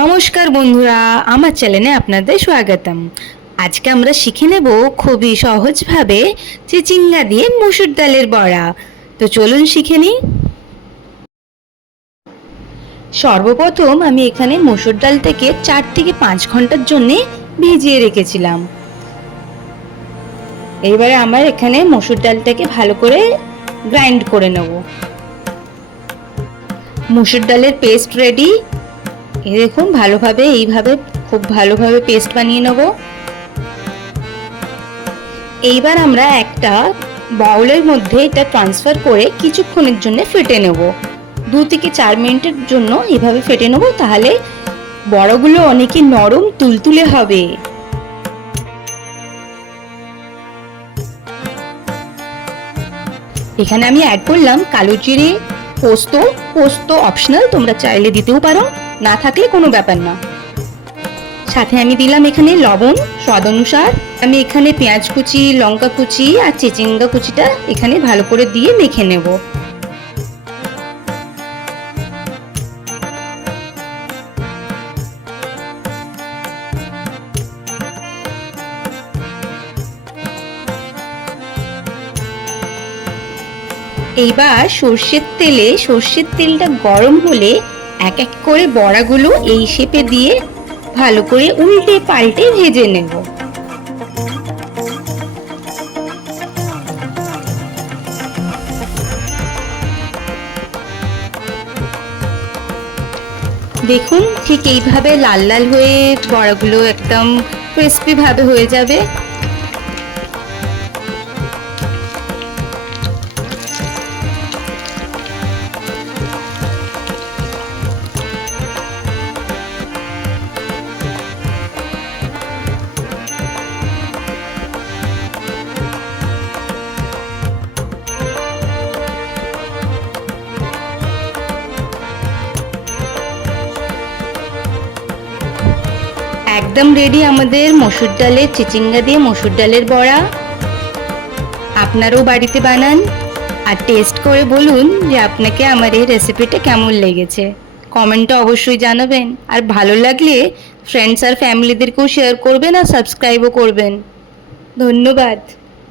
নমস্কার বন্ধুরা, আমার চ্যানেলে আপনাদের স্বাগতম। আজকে আমরা শিখে নেব খুবই সহজভাবে চিচিঙ্গা দিয়ে মসুর ডালের বড়া। তো চলুন শিখে নিই। সর্বপ্রথম আমি এখানে মসুর ডালটাকে 4 থেকে 5 ঘন্টার জন্য ভিজিয়ে রেখেছিলাম। এইবারে আমার এখানে মসুর ডালটাকে ভালো করে গ্রাইন্ড করে নেব। মসুর ডালের পেস্ট রেডি। এই দেখুন ভালোভাবে এইভাবে খুব ভালোভাবে পেস্ট বানিয়ে নেব। এইবার আমরা একটা বাউলের মধ্যে এটা ট্রান্সফার করে কিছুক্ষণের জন্য ফেটে নেব। 2 থেকে 4 মিনিটের জন্য এইভাবে ফেটে নেব, তাহলে বড়গুলো অনেকই নরম তুলতুলে হবে। এখানে আমি অ্যাড করলাম কালো জিরে, পোস্ত। পোস্ত অপশনাল, তোমরা চাইলে দিতেও পারো, না থাকলে কোনো ব্যাপার না। সাথে আমি দিলাম এখানে লবণ স্বাদ অনুসার। আমি এখানে পেঁয়াজ কুচি, লঙ্কা কুচি আর চিচিঙ্গা কুচিটা এখানে ভালো করে দিয়ে মেখে নেব। এইবার সর্ষের তেলটা গরম হলে এক এক করে বড়াগুলো এই শেপে দিয়ে ভালো করে উল্টে পাল্টে ভেজে নেব। দেখুন ঠিক এইভাবে লাল লাল হয়ে বড়াগুলো একদম ক্রিস্পি ভাবে হয়ে যাবে। একদম রেডি আমাদের মসুর ডালের চিচিঙ্গা দিয়ে মসুর ডালের বড়া। আপনারাও বাড়িতে বানান আর টেস্ট করে বলুন যে আপনাকে আমার এই রেসিপিটা কেমন লেগেছে। কমেন্টে অবশ্যই জানাবেন, আর ভালো লাগলে ফ্রেন্ডস আর ফ্যামিলিদেরকেও শেয়ার করবেন আর সাবস্ক্রাইবও করবেন। ধন্যবাদ।